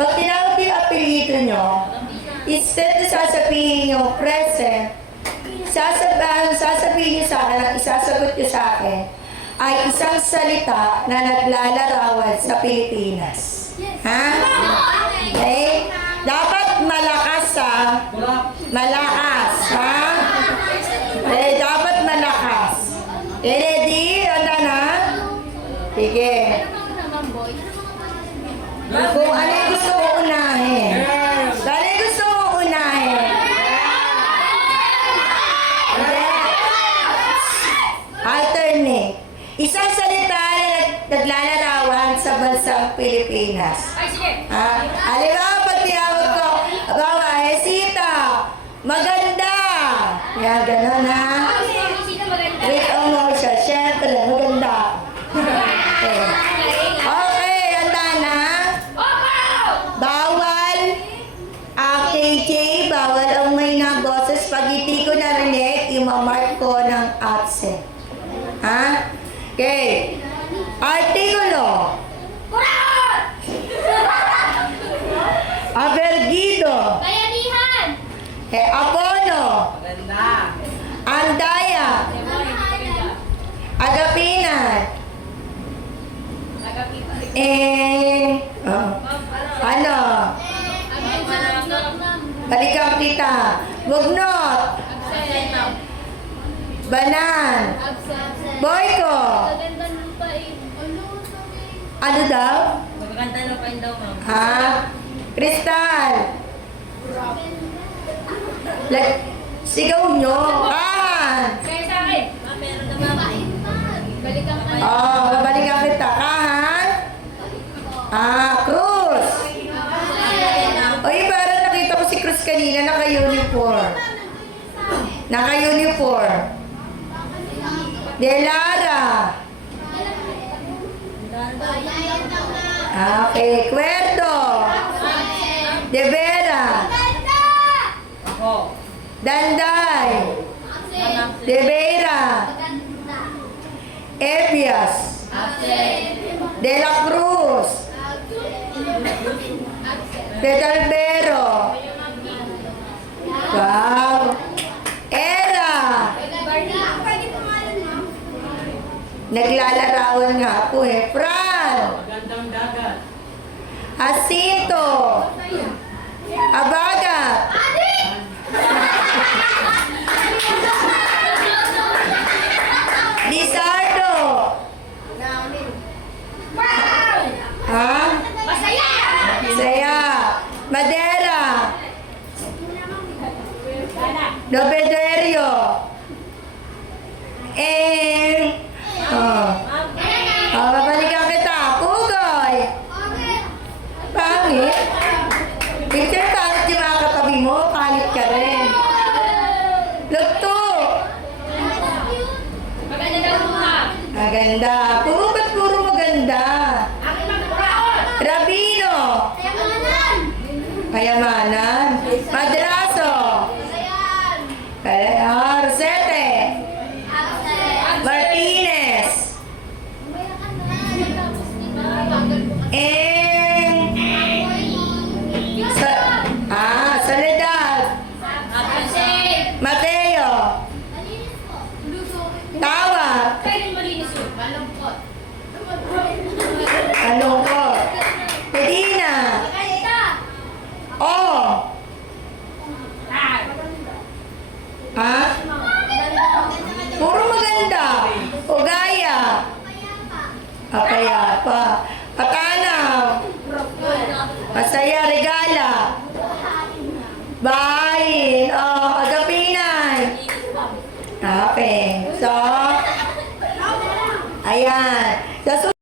Pag tinawag yung apelyido nyo, instead na sasabihin nyo present, sasabihin nyo sa akin, at isasagot nyo sa akin, ay isang salita na naglalarawan sa Pilipinas. Ha? Okay? Dapat malakas ha? Malakas, ha? Eh, dapat malakas. Ready? Handa na? Sige. Kung ano yung gusto mo unahin. Ano yung gusto mo unahin? Alternate. Isang salita na naglalarawan sa bansang Pilipinas. Ay, sige. Halimbawa, pag tinawag ko, bawa, Sita, maganda. Yan, gano'n ha. With emotion, syempre, maganda. Okay. Okay, handa na. Bawal, KJ, bawal ang may na boses. Pag hindi ko narinig, imamark ko ng absent. Ha? Okay. Artikulo. Avergido. Bayanihan. Abono. Andaya. Agapinan. Ano? Balikan kita. Bugnot. Banan. Boyko. Ano daw? Magaganda na pa yun daw, ma'am. Ha? Kristal. Sigaw nyo. Kahan. Kaya sa akin. Meron naman. Balikan ka na. Babalikan kita. Kahan. Cruz. Oy, parang nakita ko si Cruz kanina. Naka-uniform. Naka-uniform. Delara. Okay. Cuerdo. De Vera. Danday. De Vera. Epias. De la Cruz. Pedalbero. Wow. Era. Naglalarawan nga po Fran. Jacinto. Abagat. Lizardo. Ha? Masaya! Saya. Madera. Dobederio. Babalikan kita. Pugoy. Pangit. Peter, pangit yung mga katabi mo. Pangit ka rin. Lugto. Maganda daw muna. Maganda. Ba't puro maganda? Akin magpuraon. Rabino. Kayamanan. Kayamanan. Madraso. Rosete. Martinez. Soledad. Mateo. Tawag. Kailan malinis yun? Malungkot. Alungkot. Medina. Oh. Ha? Puro maganda. Ugaya. Apayapa. Patanaw. Masaya, regalo.